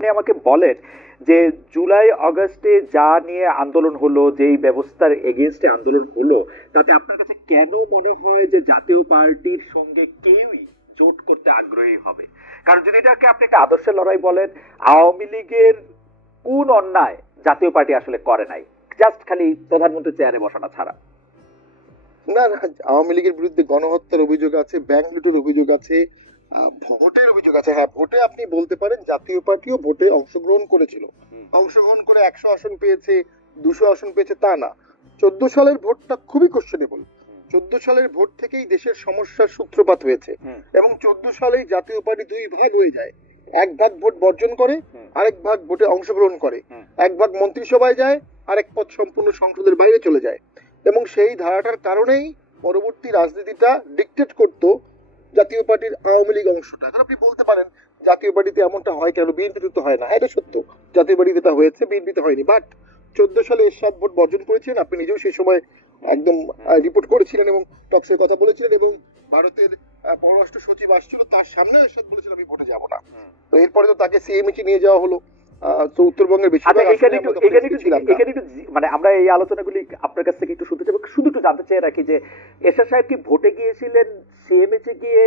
আপনি আমাকে বলেন যে জুলাই আগস্টে যা নিয়ে আন্দোলন হলো, যেই ব্যবস্থার এগেইনস্টে আন্দোলন হলো, তাতে আপনার কাছে কেন মনে হয় যে জাতীয় পার্টির সঙ্গে কেউই জোট করতে আগ্রহী হবে? কারণ যদি এটাকে আপনি একটা আদর্শের লড়াই বলেন, আওয়ামী লীগের কোন অন্যায় জাতীয় পার্টি আসলে করে নাই, জাস্ট খালি প্রধানমন্ত্রী চেয়ারে বসানো ছাড়া? না না, আওয়ামী লীগের বিরুদ্ধে গণহত্যার অভিযোগ আছে, ব্যাংক লুটের অভিযোগ আছে, ভোটের অভিযোগ আছে। হ্যাঁ, ভোটে আপনি বলতে পারেন জাতীয় পার্টিও ভোটে অংশগ্রহণ করেছিল, অংশগ্রহণ করে 100 আসন পেয়েছে, 200 আসন পেয়েছে তা না। 14 সালের ভোটটা খুবই কোশ্চেনেবল। 14 সালের ভোট থেকেই দেশের সমস্যার সূত্রপাত হয়েছে, এবং 14 সালেই জাতীয় পার্টি দুই ভাগ হয়ে যায়। এক ভাগ ভোট বর্জন করে, আরেক ভাগ ভোটে অংশগ্রহণ করে। এক ভাগ মন্ত্রিসভায় যায়, আরেক পদ সম্পূর্ণ সংসদের বাইরে চলে যায়। এবং সেই ধারাটার কারণেই পরবর্তী রাজনীতিটা ডিকটেট করতো জাতীয় পার্টির আওয়ামী লীগ অংশটা। এখন আপনি বলতে পারেন জাতীয় পার্টিতে এমনটা হয় কেন, বিএনপিতে তো হয় না। এটা সত্য, জাতীয় পার্টিতে এটা হয়েছে, বিএনপিতে হয়নি। বাট 14 সালে এরশাদ ভোট বর্জন করেছিলেন, আপনি নিজেও সেই সময় একদম রিপোর্ট করেছিলেন এবং টক্সের কথা বলেছিলেন, এবং ভারতের পররাষ্ট্র সচিব আসছিল, তার সামনেও এরশাদ বলেছিলেন আমি ভোটে যাব না। তো এরপরে তো তাকে সিএমএইচে নিয়ে যাওয়া হলো। তো উত্তরবঙ্গের বেশিরভাগ মানে আমরা এই আলোচনাগুলি আপনার কাছ থেকে একটু শুনতে চাই, শুধু একটু জানতে চাই রাখি যে এরশাদ সাহেব কি ভোটে গিয়েছিলেন সিএমএইচে গিয়ে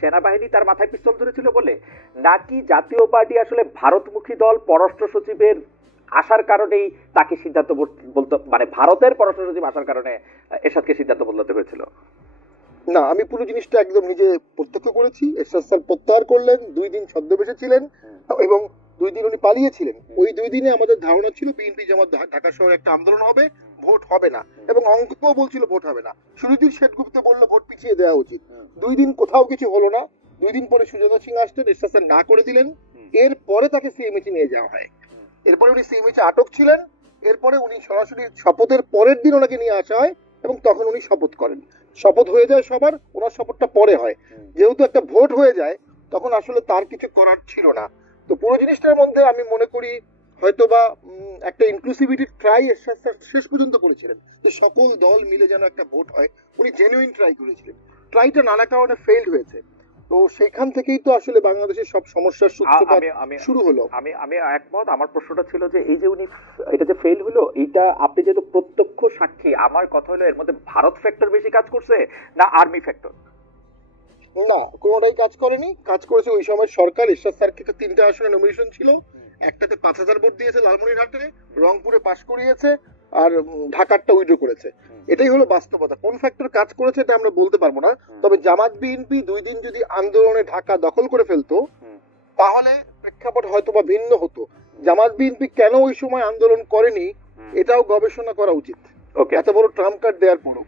সেনাবাহিনী তার মাথায় পিস্তল ধরেছিল বলে, নাকি জাতীয় পার্টি আসলে ভারতমুখী দল পররাষ্ট্র সচিবের আসার কারণেই তাকে সিদ্ধান্ত বলতে, মানে ভারতের পররাষ্ট্র সচিব আসার কারণে এরশাদকে সিদ্ধান্ত বদলাতে হয়েছিল? না, আমি পুরো জিনিসটা একদম নিজে প্রত্যক্ষ করেছি। এরশাদ স্যার প্রত্যাহার করলেন, 2 দিন ছদ্মবেশে ছিলেন এবং 2 দিন উনি পালিয়েছিলেন। ওই 2 দিনে আমাদের ধারণা ছিল বিএনপি জামাত ঢাকা শহরে একটা আন্দোলন হবে, ভোট হবে না, এবং অঙ্কও বলছিল ভোট হবে না। সুরজিৎ সেনগুপ্ত বললো ভোট পিছিয়ে দেওয়া উচিত। 2 দিন কোথাও কিছু হলো না। 2 দিন পরে সুজাতা সিং আসলেন, এরশাদ স্যার না করে দিলেন। এরপরে তাকে সিএমএইচে নিয়ে যাওয়া হয়। এরপরে উনি সিএমএইচে আটক ছিলেন। এরপরে উনি সরাসরি শপথের পরের দিন ওনাকে নিয়ে আসা হয়, এবং তখন উনি শপথ করেন। শপথ হয়ে যায় সবার, ওনার শপথটা পরে হয়। যেহেতু একটা ভোট হয়ে যায়, তখন আসলে তার কিছু করার ছিল না। তো পুরো জিনিসটার মধ্যে আমি মনে করি হয়তোবা একটা ইনক্লুসিভিটি ট্রাই এরশাদ স্যার শেষ পর্যন্ত করেছিলেন, যে সকল দল মিলে যেন একটা ভোট হয়। উনি জেনুইন ট্রাই করেছিলেন। ট্রাইটা নানা কারণে ফেইল্ড হয়েছে। তো সেইখান থেকেই তো আসলে বাংলাদেশের সব সমস্যার সূত্রপাত শুরু হলো। আমি একমত। আমার প্রশ্নটা ছিল যে এই যে উনি এটা যে ফেল হলো, এটা আপনি যেহেতু প্রত্যক্ষ সাক্ষী, আমার কথা হলো এর মধ্যে ভারত ফ্যাক্টর বেশি কাজ করছে না আর্মি ফ্যাক্টর? না, কোনোটাই কাজ করেনি। কাজ করেছে ওই সময় সরকার। এরশাদ স্যারকে 3টা আসনে নমিনেশন ছিল, একটাতে 5000 ভোট দিয়েছে লালমনিরহাটে, রংপুরে পাশ করিয়েছে, আর ঢাকারটা উইথড্র করেছে। এটাই হলো বাস্তবতা। কোন ফ্যাক্টর কাজ করেছে এটা আমরা বলতে পারবো না। তবে জামাত বিএনপি 2 দিন যদি আন্দোলনে ঢাকা দখল করে ফেলতো, তাহলে প্রেক্ষাপট হয়তো বা ভিন্ন হতো। জামাত বিএনপি কেন ওই সময় আন্দোলন করেনি, এটাও গবেষণা করা উচিত, এত বড় ট্রাম্প কার্ড দেওয়ার পরও।